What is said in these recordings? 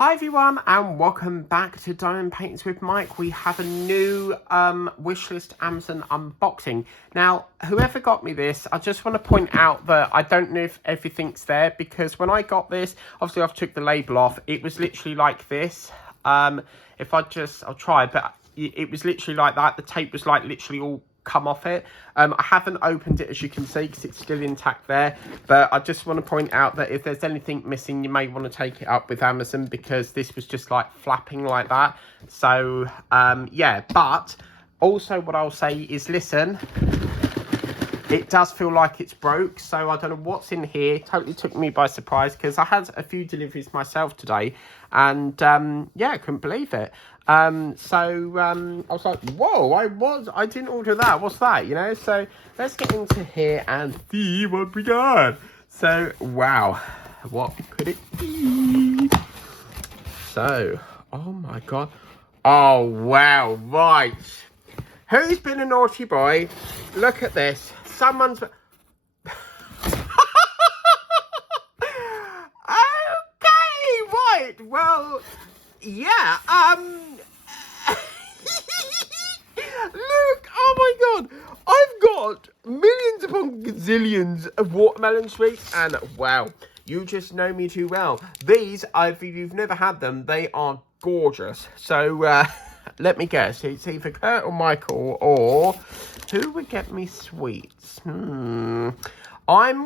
Hi everyone and welcome back to Diamond Paintings with Mike. We have a new Wishlist Amazon unboxing. Now, whoever got me this, I just want to point out that I don't know if everything's there, because when I got this, obviously I've took the label off, it was literally like this. I'll try, but it was literally like that. The tape was like literally all come off it. I haven't opened it, as you can see, because it's still intact there, but I just want to point out that if there's anything missing, you may want to take it up with Amazon, because this was just like flapping like that. So yeah, but also what I'll say is, listen, it does feel like it's broke, so I don't know what's in here. Totally took me by surprise, because I had a few deliveries myself today, and yeah, I couldn't believe it. I was like, whoa, I didn't order that. What's that, you know? So let's get into here and see what we got. So, wow, what could it be? So, oh my God. Oh, wow, right. Who's been a naughty boy? Look at this. Someone's... Okay, right. Well, yeah. Look, oh my God. I've got millions upon gazillions of watermelon sweets, and wow, you just know me too well. These, if you've never had them, they are gorgeous. So, let me guess. It's either Kurt or Michael, or who would get me sweets? I'm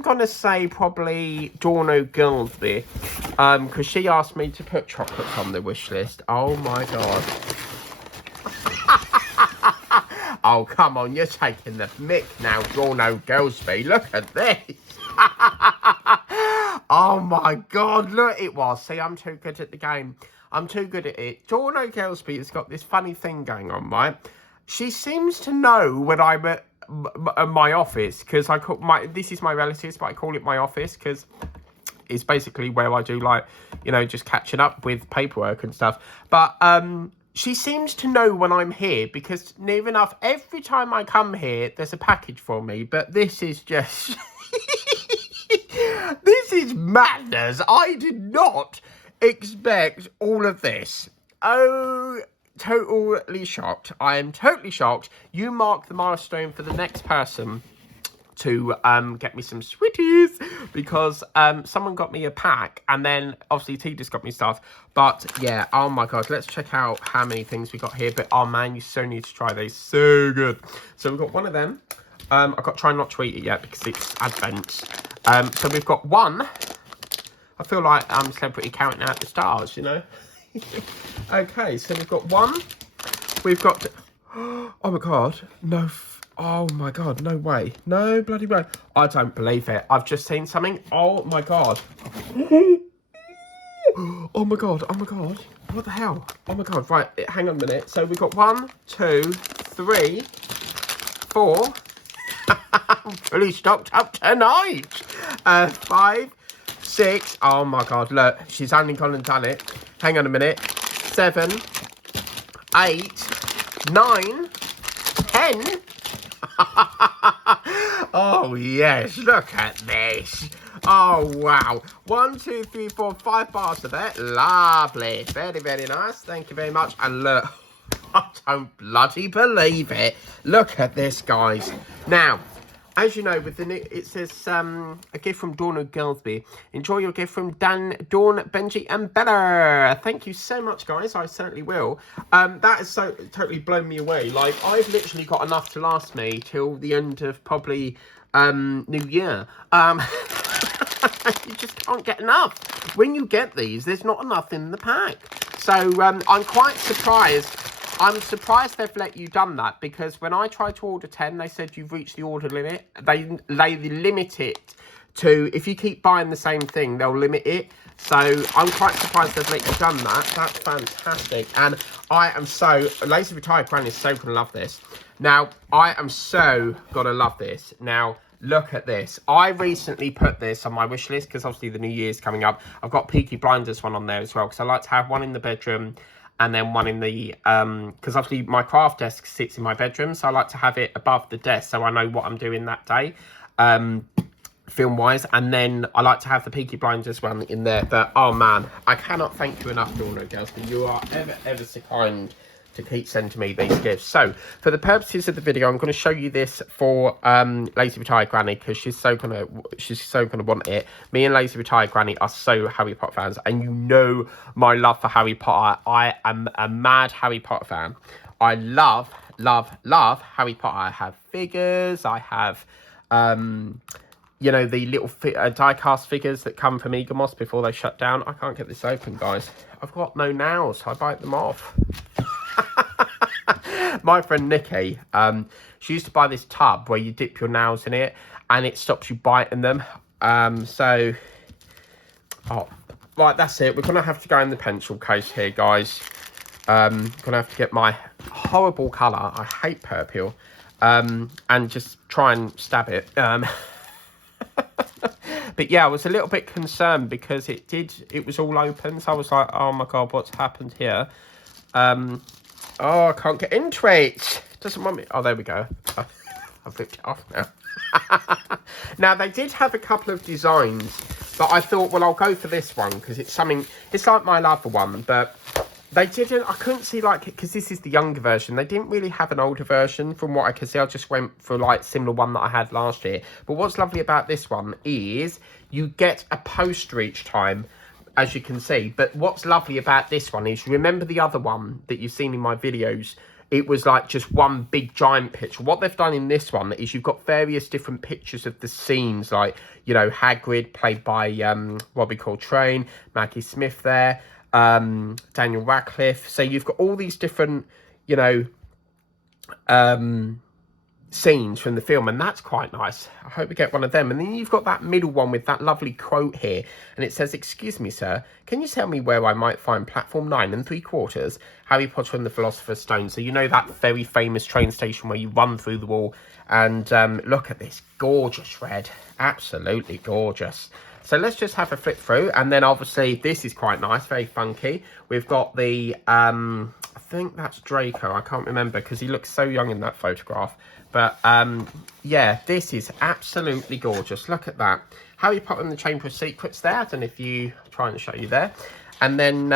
going to say probably Gelsby, because she asked me to put chocolates on the wish list. Oh, my God. Oh, come on, you're taking the mick now, Gelsby. Look at this. Oh, my God, look, it was. See, I'm too good at the game. I'm too good at it. Gelsby has got this funny thing going on, right? She seems to know when I'm at my office, because this is my relatives, but I call it my office, because it's basically where I do, like, you know, just catching up with paperwork and stuff. But she seems to know when I'm here, because near enough, every time I come here, there's a package for me. But this is just... This is madness. I did not expect all of this. Oh, totally shocked. I am totally shocked. You mark the milestone for the next person to get me some sweeties, because someone got me a pack, and then obviously T just got me stuff. But yeah, oh my God, let's check out how many things we got here. But oh man, you so need to try these. So good. So we've got one of them. I've got to try not to eat it yet, because it's Advent. So we've got one. I feel like I'm celebrity counting out the stars, you know. Okay, so we've got one. We've got... Oh my God, no... Oh my God, no way. No bloody way. I don't believe it. I've just seen something. Oh my God. Oh my God, oh my God. What the hell? Oh my God, right, hang on a minute. So we've got 1, 2, 3, 4. I'm fully stocked up tonight. 5, 6. Oh my God, look, she's only gone and done it. Hang on a minute. 7, 8, 9, 10. Oh yes, look at this. Oh wow. 1, 2, 3, 4, 5 bars of it. Lovely. Very, very nice. Thank you very much. And look, I don't bloody believe it. Look at this, guys. Now, as you know, with the new, it says a gift from Dawn Gelsby. Enjoy your gift from Dawn, Benji, and Bella. Thank you so much, guys. I certainly will. That has so totally blown me away. Like, I've literally got enough to last me till the end of probably New Year. You just can't get enough. When you get these, there's not enough in the pack. So I'm quite surprised. I'm surprised they've let you done that, because when I tried to order 10, they said you've reached the order limit. They limit it to, if you keep buying the same thing, they'll limit it. So I'm quite surprised they've let you done that. That's fantastic. And I am so, Lazy Retired Granny is so going to love this. Now, I am so going to love this. Now, look at this. I recently put this on my wish list, because obviously the New Year's coming up. I've got Peaky Blinders one on there as well, because I like to have one in the bedroom, and then one in the, because obviously my craft desk sits in my bedroom, so I like to have it above the desk so I know what I'm doing that day. film-wise, and then I like to have the Peaky Blinders one in there. But oh man, I cannot thank you enough, Dawn Gelsby. You are ever so kind to keep sending me these gifts. So for the purposes of the video, I'm going to show you this for Lazy Retired Granny, because she's so gonna want it. Me and Lazy Retired Granny are so Harry Potter fans, and you know my love for Harry Potter. I am a mad Harry Potter fan. I love Harry Potter. I have figures, I have you know, the little die-cast figures that come from Egamos before they shut down. I can't get this open, guys. I've got no nails, so I bite them off. My friend Nikki, she used to buy this tub where you dip your nails in it and it stops you biting them. Right, that's it. We're going to have to go in the pencil case here, guys. Going to have to get my horrible colour. I hate purple. And just try and stab it. But yeah, I was a little bit concerned because it was all open. So I was like, oh my God, what's happened here? Oh, I can't get into it. Doesn't want me. Oh, there we go. I've ripped it off now. Now, they did have a couple of designs, but I thought, well, I'll go for this one because it's something, it's like my other one, but they didn't, I couldn't see like, because this is the younger version, they didn't really have an older version from what I can see. I just went for like similar one that I had last year. But what's lovely about this one is you get a poster each time, as you can see. But what's lovely about this one is, remember the other one that you've seen in my videos, it was like just one big giant picture. What they've done in this one is you've got various different pictures of the scenes, like, you know, Hagrid played by Robbie Coltrane, Maggie Smith there, Daniel Radcliffe. So you've got all these different, you know, scenes from the film, and that's quite nice. I hope we get one of them. And then you've got that middle one with that lovely quote here, and it says, "Excuse me, sir, can you tell me where I might find platform 9 3/4, Harry Potter and the Philosopher's Stone?" So you know that very famous train station where you run through the wall. And look at this gorgeous red, absolutely gorgeous. So let's just have a flip through, and then obviously this is quite nice, very funky. We've got the I think that's Draco. I can't remember because he looks so young in that photograph. But yeah, this is absolutely gorgeous. Look at that. Harry Potter and the Chamber of Secrets there. I don't know if you trying to show you there. And then,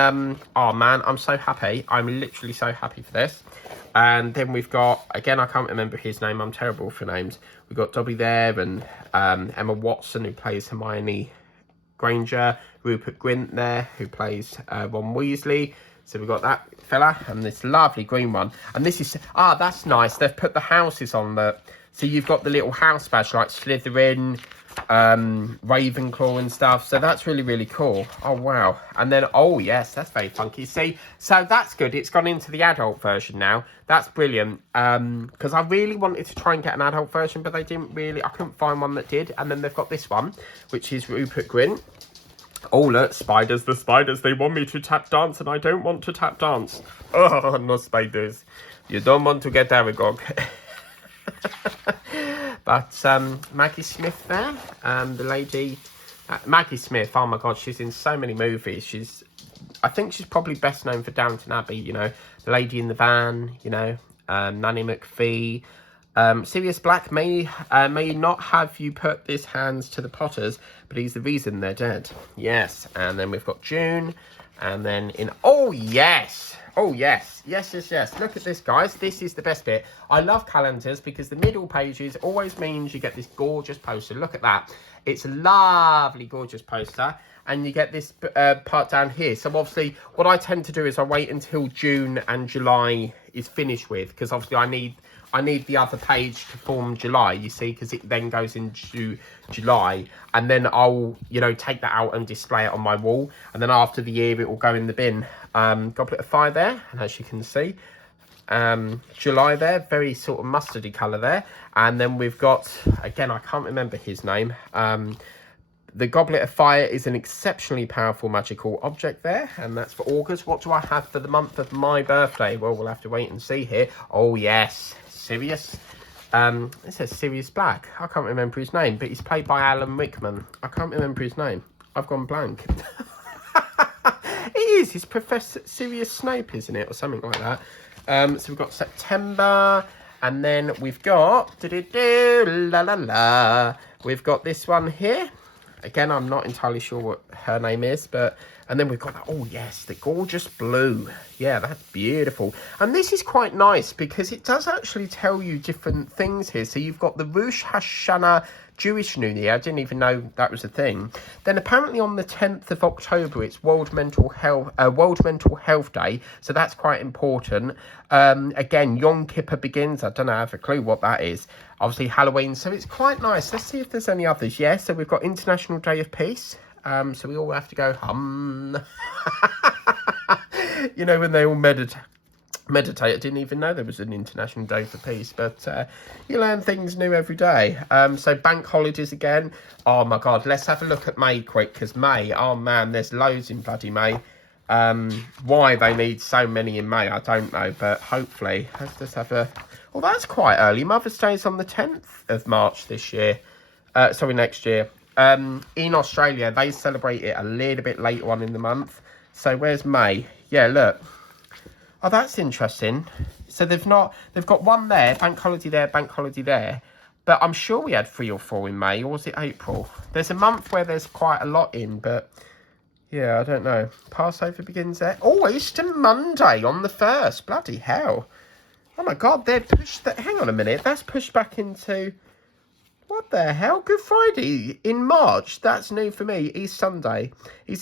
oh man, I'm so happy. I'm literally so happy for this. And then we've got, again, I can't remember his name. I'm terrible for names. We've got Dobby there, and Emma Watson, who plays Hermione Granger. Rupert Grint there, who plays Ron Weasley. So we've got that fella and this lovely green one. And this is, that's nice. They've put the houses on the, so you've got the little house badge like Slytherin, Ravenclaw and stuff. So that's really, really cool. Oh, wow. And then, oh, yes, that's very funky. See, so that's good. It's gone into the adult version now. That's brilliant. Because I really wanted to try and get an adult version, but they didn't really, I couldn't find one that did. And then they've got this one, which is Rupert Grint. Oh, look, spiders, the spiders, they want me to tap dance and I don't want to tap dance. Oh, no spiders. You don't want to get Aragog. But Maggie Smith there, the lady, Maggie Smith, oh my God, she's in so many movies. I think she's probably best known for Downton Abbey, you know, The Lady in the Van, you know, Nanny McPhee. Sirius Black may not have you put his hands to the Potters, but he's the reason they're dead. Yes, and then we've got June, and then in, oh yes, look at this, guys. This is the best bit. I love calendars because the middle pages always means you get this gorgeous poster. Look at that. It's a lovely, gorgeous poster. And you get this part down here. So obviously what I tend to do is I wait until June and July is finished with, because obviously I need the other page to form July, you see, because it then goes into July, and then I'll, you know, take that out and display it on my wall, and then after the year it will go in the bin. Goblet of Fire there, and as you can see, July there, very sort of mustardy colour there, and then we've got, again, I can't remember his name, the Goblet of Fire is an exceptionally powerful magical object there, and that's for August. What do I have for the month of my birthday? Well, we'll have to wait and see here. Oh, yes, Sirius. It says Sirius Black. I can't remember his name, but he's played by Alan Rickman. I can't remember his name. I've gone blank. It is. It's Professor Sirius Snape, isn't it? Or something like that. So we've got September. And then we've got, la la la, we've got this one here. Again, I'm not entirely sure what her name is, but, and then we've got that, oh yes, the gorgeous blue. Yeah, that's beautiful. And this is quite nice because it does actually tell you different things here. So you've got the Rosh Hashanah Jewish New Year. I didn't even know that was a thing. Then apparently on the 10th of October, it's World Mental Health Day. So that's quite important. Again, Yom Kippur begins. I don't have a clue what that is. Obviously Halloween. So it's quite nice. Let's see if there's any others. Yeah, so we've got International Day of Peace. So we all have to go hum. You know, when they all meditate. I didn't even know there was an International Day for Peace, but you learn things new every day. So bank holidays again. Oh my God, let's have a look at May quick, because May, oh man, there's loads in bloody May. Why they need so many in May, I don't know, but hopefully, let's just have a, well, that's quite early. Mother's Day is on the 10th of March this year, sorry, next year. In Australia, they celebrate it a little bit later on in the month. So where's May? Yeah, look. Oh, that's interesting. So they've got one there, bank holiday there. But I'm sure we had 3 or 4 in May, or was it April? There's a month where there's quite a lot in, but yeah, I don't know. Passover begins there. Oh, Easter Monday on the 1st. Bloody hell. Oh my God, they're pushed, hang on a minute, that's pushed back into, what the hell? Good Friday in March. That's new for me. Easter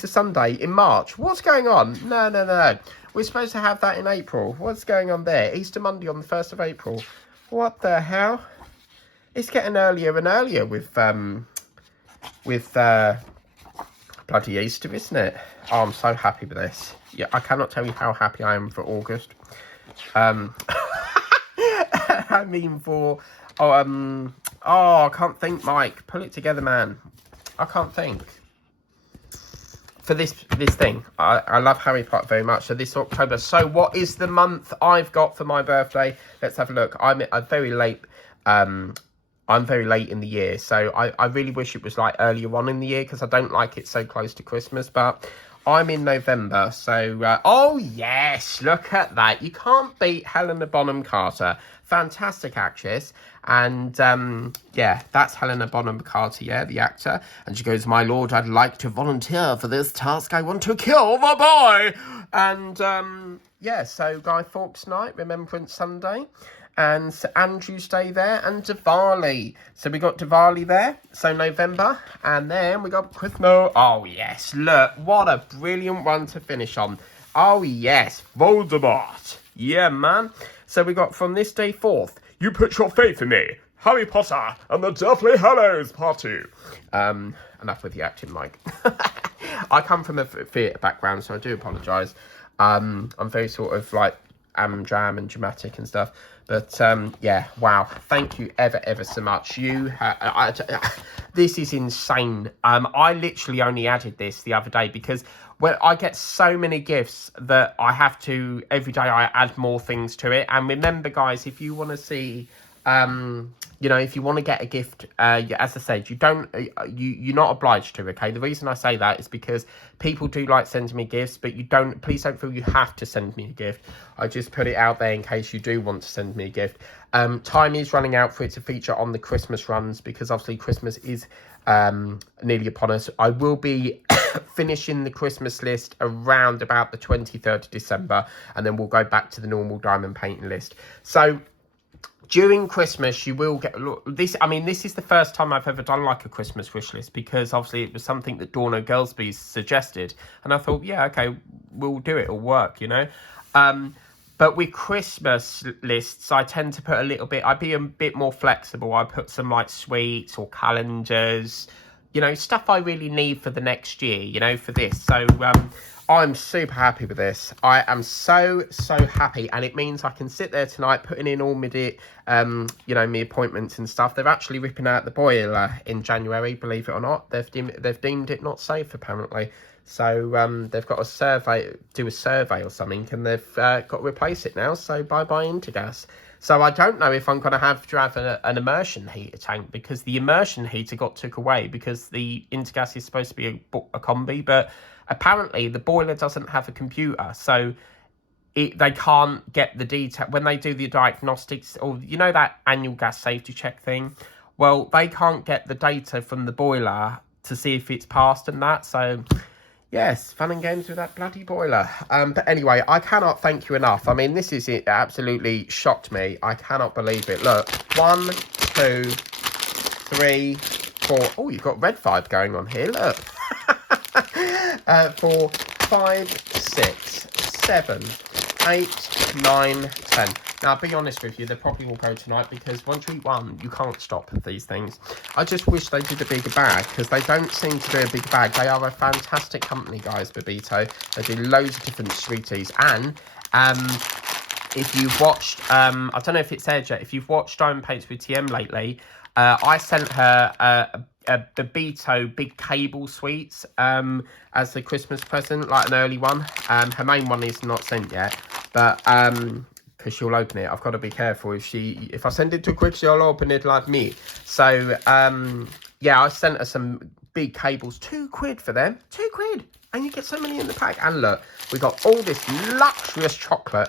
Sunday in March. What's going on? No. We're supposed to have that in April. What's going on there? Easter Monday on the 1st of April. What the hell? It's getting earlier and earlier with bloody Easter, isn't it? Oh, I'm so happy with this. Yeah, I cannot tell you how happy I am for August. I mean for, I can't think, Mike. Pull it together, man. I can't think. For this thing, I love Harry Potter very much. So this October. So what is the month I've got for my birthday? Let's have a look. I'm very late. I'm very late in the year, so I really wish it was like earlier on in the year because I don't like it so close to Christmas. But I'm in November, so oh yes, look at that! You can't beat Helena Bonham Carter. Fantastic actress. And yeah, that's Helena Bonham Carter, yeah, the actor. And she goes, "My lord, I'd like to volunteer for this task. I want to kill the boy." And yeah, so Guy Fawkes Night, Remembrance Sunday, and St Andrew's Day there, and Diwali. So we got Diwali there, so November, and then we got Christmas. Oh yes, look, what a brilliant one to finish on. Oh yes, Voldemort. Yeah, man. So we got from this day forth, you put your faith in me, Harry Potter and the Deathly Hallows Part 2. Enough with the acting, Mike. I come from a theatre background, so I do apologise. I'm very sort of like jam and dramatic and stuff. But yeah, wow. Thank you ever so much. This is insane. I literally only added this the other day because I get so many gifts that I have to, every day I add more things to it. And remember, guys, if you want to see, you know, if you want to get a gift, as I said, you're not obliged to, okay? The reason I say that is because people do like sending me gifts, but please don't feel you have to send me a gift. I just put it out there in case you do want to send me a gift. Time is running out for it to feature on the Christmas runs because obviously Christmas is nearly upon us. I will be finishing the Christmas list around about the 23rd of December, and then we'll go back to the normal diamond painting list. So during Christmas, you will get this. I mean, this is the first time I've ever done like a Christmas wish list because obviously it was something that Dorno Gelsby suggested, and I thought, yeah, okay, we'll do it. It'll work, you know. But with Christmas lists, I tend to put I'd be a bit more flexible. I put some like sweets or calendars, you know, stuff I really need for the next year, you know, for this. So I'm super happy with this. I am so happy, and it means I can sit there tonight putting in all you know, my appointments and stuff. They're actually ripping out the boiler in January, believe it or not. They've deemed it not safe apparently. So they've got do a survey or something, and they've got to replace it now. So bye Intergas. So I don't know if I'm going to have an immersion heater tank because the immersion heater got took away because the Intergas is supposed to be a combi, but apparently the boiler doesn't have a computer. So they can't get the detail when they do the diagnostics, or you know that annual gas safety check thing. Well, they can't get the data from the boiler to see if it's passed and that. So, yes, fun and games with that bloody boiler. But anyway, I cannot thank you enough. I mean, this is it. Absolutely shocked me. I cannot believe it. Look, 1, 2, 3, 4. Oh, you've got red vibe going on here. Look. 4, 5, 6, 7, 8, 9, 10. Now, I'll be honest with you, they probably will go tonight because once you eat one, you can't stop these things. I just wish they did a bigger bag because they don't seem to do a big bag. They are a fantastic company, guys, Babito. They do loads of different sweeties. And if you've watched, I don't know if it's aired yet, if you've watched Diamond Paints with TM lately, I sent her a Babito big cable sweets as the Christmas present, like an early one. Her main one is not sent yet, but because she'll open it, I've got to be careful. If I send it too quick, she'll open it like me. So yeah, I sent her some big cables, £2 for them, £2. And you get so many in the pack. And look, we got all this luxurious chocolate.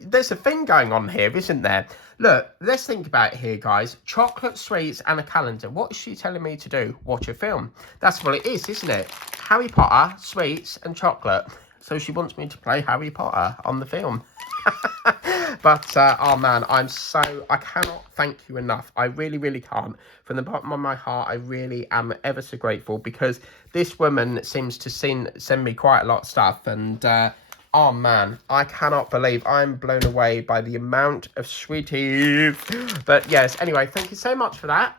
There's a thing going on here, isn't there? Look, let's think about it here, guys. Chocolate, sweets, and a calendar. What is she telling me to do? Watch a film. That's what it is, isn't it? Harry Potter, sweets, and chocolate. So she wants me to play Harry Potter on the film. But, oh man, I cannot thank you enough. I really, really can't. From the bottom of my heart, I really am ever so grateful because this woman seems to send me quite a lot of stuff. And, oh man, I cannot believe I'm blown away by the amount of sweeties. But yes, anyway, thank you so much for that.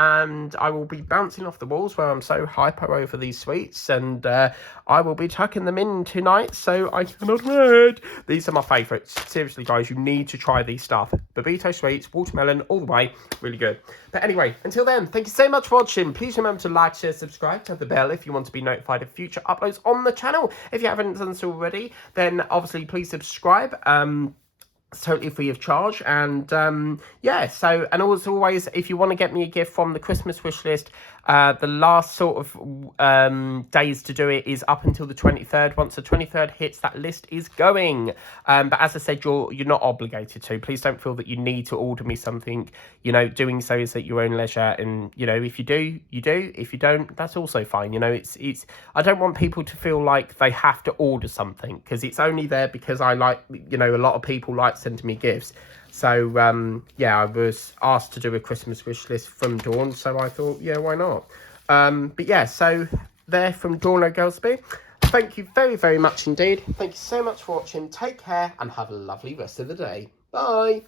And I will be bouncing off the walls where I'm so hyper over these sweets. And I will be tucking them in tonight, so I cannot wait. These are my favourites. Seriously, guys, you need to try these stuff. Babito sweets, watermelon, all the way. Really good. But anyway, until then, thank you so much for watching. Please remember to like, share, subscribe, tap the bell if you want to be notified of future uploads on the channel. If you haven't done so already, then obviously please subscribe. It's totally free of charge. And yeah, so, and as always, if you want to get me a gift from the Christmas wish list, the last sort of days to do it is up until the 23rd. Once the 23rd hits, that list is going. But as I said, you're not obligated to. Please don't feel that you need to order me something. You know, doing so is at your own leisure. And, you know, if you do, you do. If you don't, that's also fine. You know, it's I don't want people to feel like they have to order something because it's only there because I like, you know, a lot of people like sending me gifts. So yeah, I was asked to do a Christmas wish list from Dawn, so I thought, yeah, why not? But yeah, so there from Dawn Gelsby. Thank you very, very much indeed. Thank you so much for watching. Take care and have a lovely rest of the day. Bye.